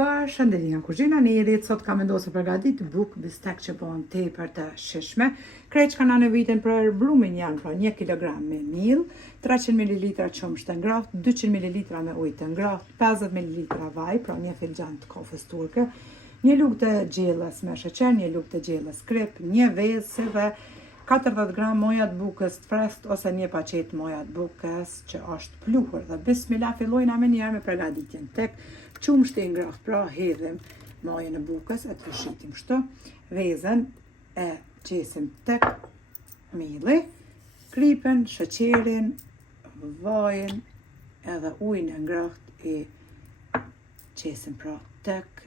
Përshëndetje nga kuzhina Nerit, sot kam vendosur përgatit bukë bistek që bëhen tepër të shishme. Krejt që kanë nevojën për brumin janë pra 1 kg me miell, 300 ml qumësht të ngrohtë, 200 ml me ujë të ngrohtë, 50 ml vaj, pra 1 filxhan të kofës turke, 1 lugë të gjellës me sheqer, 1 lugë të gjellës krip, 1 vezë dhe 40 gram moja të bukës të freskët ose 1 paqet moja të bukës që është pluhur. Dhe bismillah fillojna me njerë me përgatitjen. Tek qumshti i ngrohtë, pra hedhim mojën e bukës, e të rëshitim kështu, vezën e qesim tek mielli, kripën, sheqerin, vajin edhe ujin e ngrohtë i qesim pra tek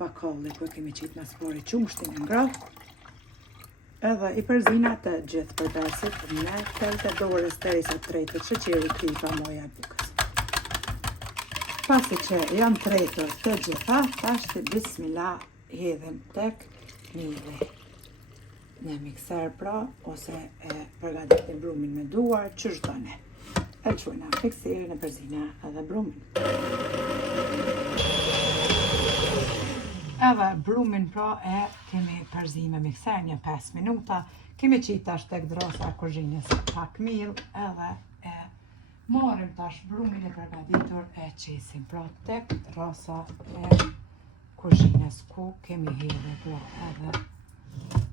bakalli ku kemi qitë në spori qumshtin e ngrohtë. Edhe i përzina të gjithë përbesit me telt e dorës derisa tretët sheqeri, kripa, moja e bukës. Pasi që janë tretur të gjitha, tashti bismillah hedhim tek mielli. Në mikser pra, ose e përgatitim brumin me duar, që shdojnë. E qujna mikserin e përzina edhe brumin. Edhe brumin pra e kemi përzi me mikser një 5 minuta, kemi qitë tash tek drosa kuzhinës pak miell edhe e marrim tash brumin e përgatitur e qesim pra tek drosa e kuzhinës ku kemi hedhur pra edhe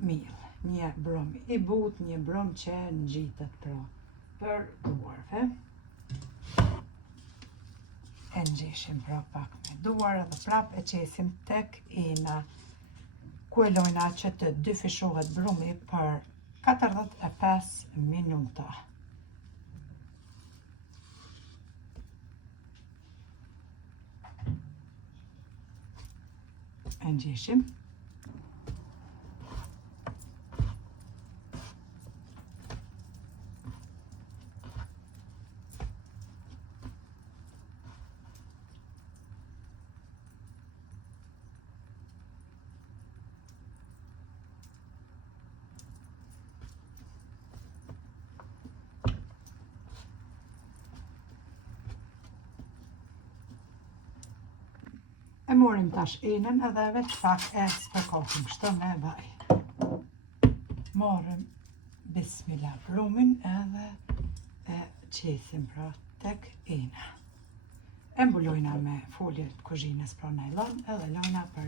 miell. Një brum i butë, një brum që ngjitet pra për duarve. E ngjeshim pra pak me duar edhe prap e qesim tek ena ku e lojna që të dyfishohet brumi për 45 minuta. E ngjeshim. E morim tash enën edhe veç pak e spërkohim kështu me vaj. Morim bismillah brumin edhe e qesim pra tek ena. E mbulojna me folje të kuzhinës pra najlon edhe lojna për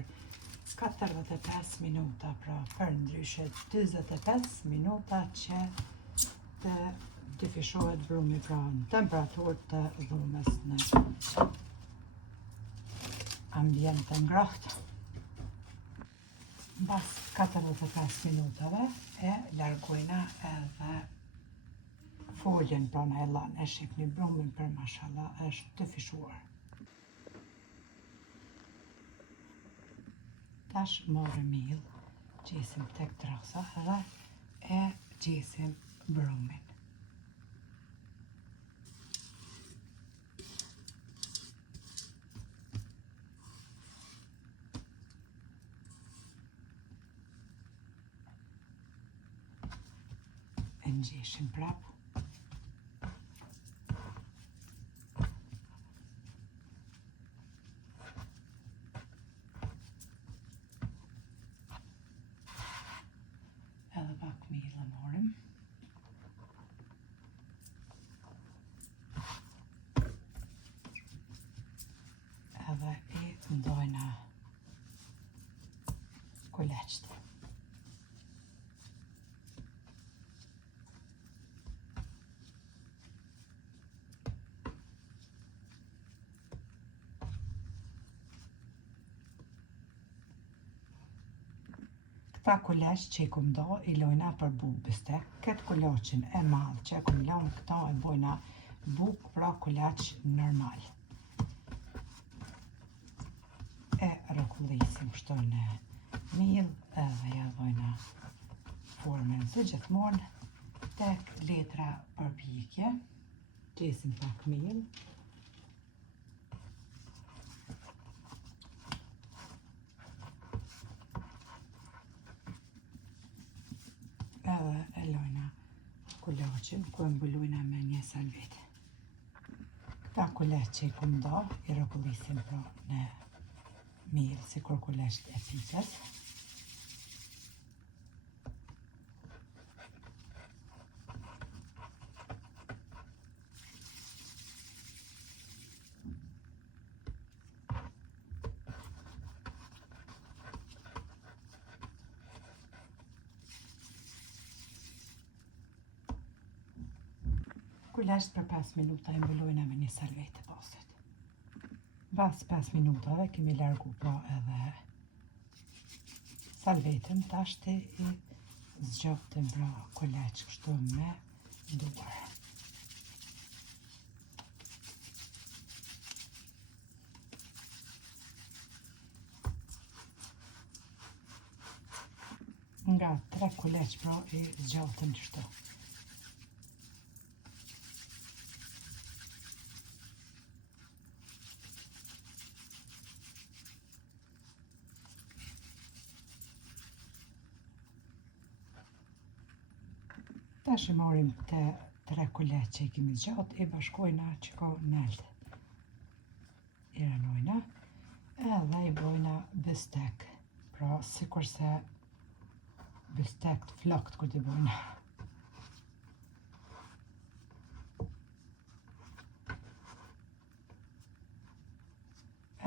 45 minuta pra për ndryshe 25 minuta që të dyfishohet brumi pra në temperaturë të dhumës në ambient të ngrohtë. Mbas 45 minutave e largojna edhe foljen pra najlon. E shihni brumin për mashallah është të fishuar. Tash morëm miell, qesim tek drosa edhe e qesim brumin. E ngjeshim prap. Edhe pak miell e morim. Edhe i ndojna kuleçt. Këta kuleç që i kum do, i lojna për bukë bistek. Këtë kuleçin e madh që e kum lojnë, këta e bojna bukë pra kuleç normal. E rrokullisim kështu në miell edhe ja dhojna formën si gjithmonë tek letra përpjekje. Qesim pak miell. Edhe e lojna kuleçin ku e mbulojna me një salvetë. Këta kuleç që i kum do, i rrokullisim pra në mirë si kur kulesht e piqes. Kulesht për 5 minuta i mbulojna me një salvetë posit. Pas 5 minutave kemi largu pra edhe salvetën, tashti i zgjoftim pra kulesht kështu me duar. Nga 3 kulesht pra i zgjoftim kështu. Tash i marim të 3 kulet që i kemi zgjat, i bashkojna që ka melt. I ranojna, edhe i bojna bistek. Pra, si kurse bistek të flakt kur t'i bojna.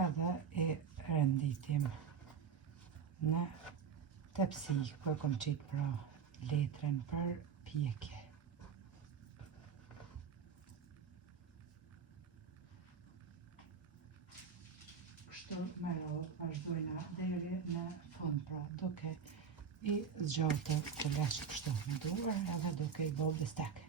Edhe i renditim në tepsi, ku e kom qitë pra letrën për pjekje. Kështu me radhë vazhdojna deri në fund, pra duke i zgjatë kulesht kështu me duar edhe duke i bë bistek.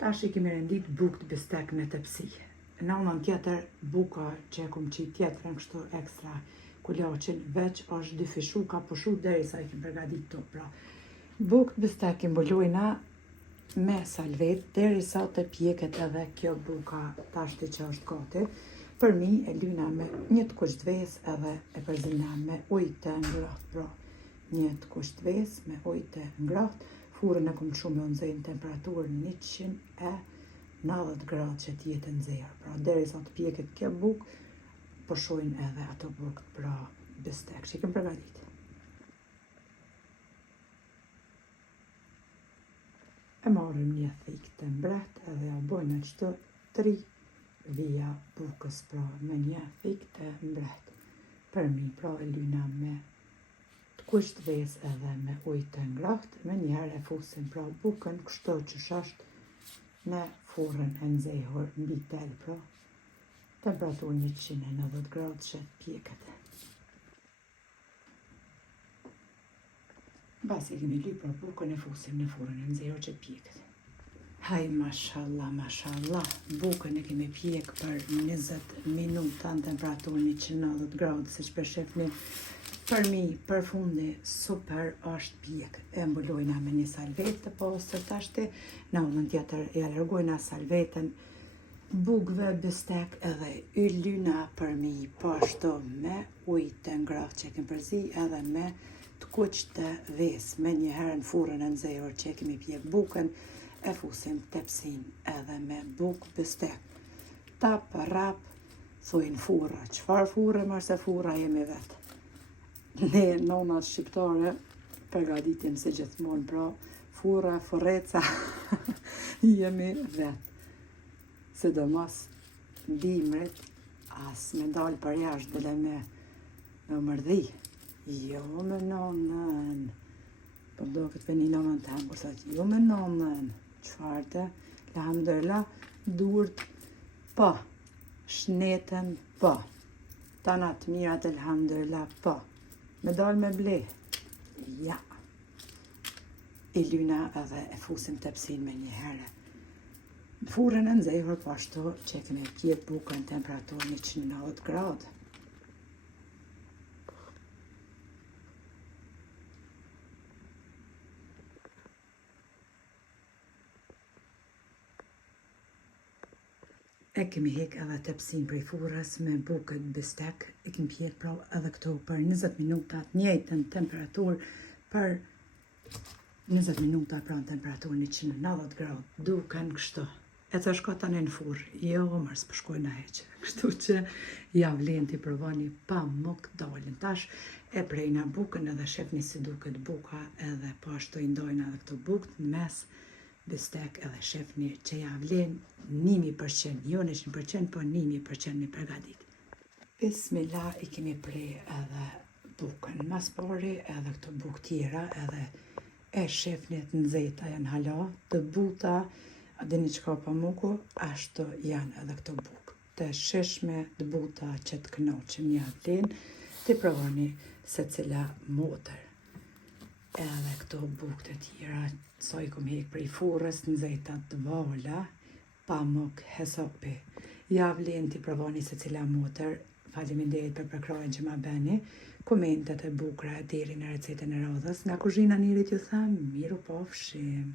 Tash i kemi rendit bukë të bistek në tepsi. Në anën tjetër, buka që e kom qitë tjetërën kështu ekstra kulaqin, veç është dyfishu, ka pushu derisa i kemi përgadit të pra. Bukë të bistek i mbulojna me salvet, derisa të pjeket edhe kjo buka tashti që është gati. Për mi e lyna me një të kusht ves edhe e përzina me ujë të ngrohtë, pra. Një të kusht ves me ujë të ngrohtë. Furën e kom shumë me nxejnë temperaturën 190 gradë që t'jetë nxehur. Pra, derisa të pjeket kjo bukë, përshojnë edhe ato bukët pra bistek që i kem përgatit. E marrim një thikë të mbret edhe ja bojnë qëto 3 vija bukës pra me një thikë të mbret. Për mi pra e lyna me kusht ves edhe me ujë të ngrohtë, me njerë e fusim pra bukën kështu që është në furrën e nxehur mbi tel pra temperaturë 190 gradë që pjeket. Basi kemi ly pra bukën e fusim në furrën e nxehur që pjeket. Haj, mashallah, mashallah, bukën e kemi pjek për 20 minuta në temperaturë 190 gradë, si që përshefni. Për mi, për fundi, super është pjek. E mbulojna me një salvetë të pastër tashti, në anën tjetër e alargojna salvetën bukëve bistek edhe y lyna për mi pashtu me ujë të ngrohtë që e kem përzi edhe me të kuq të ves me një herë në furrën e nxehur që e kemi pjek bukën, e fusim tepsin edhe me bukë bistek. Tap, rap, thujnë furra. Qfar furre, mërse furra jemi vetë. Ne, nonat shqiptare, përgatitim se gjithmonë, pra, furra, forreca, jemi vetë. Sidomos, dimrit, as me dalë për jashtë dhe me mërdhi. Jo me nonën. Po do këtë veni nonën të hemë, kur thot, jo me nonën. Qfar të, alhamdulillah, durt, pa, shnetën, pa. Tana të mirat elhamdulillah, po. Me dalë me ble. Ja. I lyna edhe e fusim tepsin me një herë. Furrën e nxehur po ashtu që e kemi pjedh bukën temperaturë 190 gradë. E kemi hek edhe tepsin prej furrës me bukët bistek. E kemi pjedh pra edhe këto për 20 minuta të njëjtën temperaturë për 20 minuta pra në temperaturë 190 gradë. Duken kështu. E të shko tani në furrë. Jo, mërë s'po shkoj në heqë. Kështu që ja vlen t'i provoni pa mok dalin. Tash e prejna bukën edhe shefni si duket buka edhe po ashtu i ndojna edhe këto bukët në mes bistek edhe shefni që ja vlen 1000%, jo 100%, po 1000% mi përgadit. Bismillah, i kemi prej edhe bukën. Mas pari edhe këto bukë tjera edhe e shefnit në zeta janë hala, të buta, a dini që ka pamuku, ashtu janë edhe këto bukë. Të sheshme, të buta që të kënoqim ja vlen, të provoni se cila motër. Edhe këto bukët e tjera, sa i kom hek prej furrës në zeta të vala, pamuk hesopi. Ja vlen t'i provoni se cila motër. Faleminderit për përkrajën që ma beni. Komentet e bukra deri në recetën e radhës. Nga kuzhina Nirit ju them, miru pafshim.